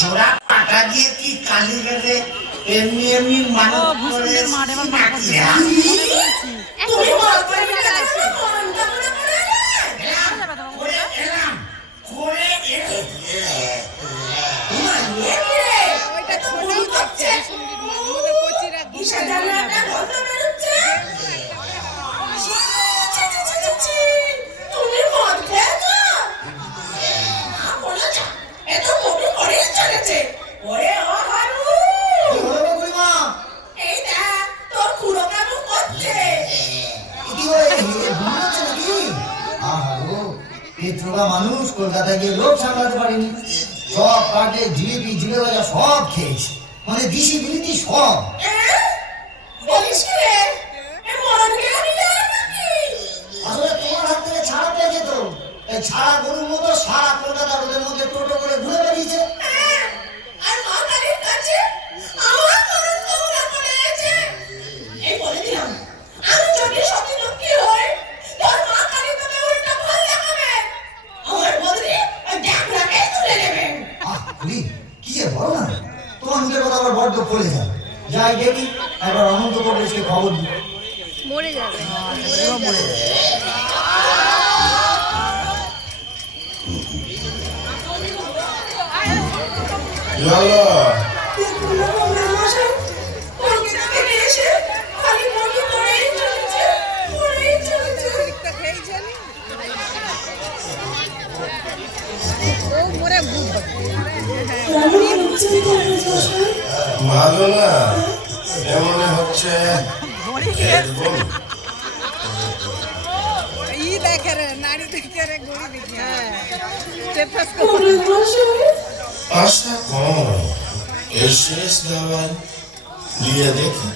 জোড়া পাটা দিয়ে কি কালি গেলে এমনি এমনি মানুষ করে তুমি বল করে এলাম করে ওইটা তো ভুল করছে ঈশা জানাটা বন্ধ বেরোচ্ছে তুমি মদ খেয়েছো না বলে যা এত মোটু করে চলেছে ওরে ও হারু কি হলো বুড়িমা এই দেখ তোর খুড়ো কেমন করছে কি হয়েছে বুঝছো নাকি আহারো পেট্রোগা মানুষ কলকাতায় গিয়ে লোক সামলাতে পারেনি সব কাটে জিলিপি জিলে ভাজা সব খেয়েছে মানে দিশি বিলিতি সব বলিস কি রে এ মরণ গেল নাকি আসলে তোমার হাত থেকে ছাড়া পেয়ে যেত এই ছাড়া গরুর মতো সারা কলকাতা রোদের মধ্যে টোটো করে ঘুরে বেরিয়েছে আর মা কালীর কাছে আমার মরণ কামনা করে আছে এই বলে দিলাম আমি যদি সত্যি লক্ষ্মী হই তোর মা কালী তোকে উল্টা ফল দেখাবে আমার বদলে ওই ডাকরাকে তুলে নেবে বুড়ি কি যে বলো না তোমার মুখের কথা আবার বড্ড পড়ে যায় যাই দেখি একবার অনন্ত প্রদেশকে খবর দিই মরে যাবে মরে যাবে ভালো না এমন হচ্ছে আশা কম এর শেষ দাওয়ায় দিয়ে দেখি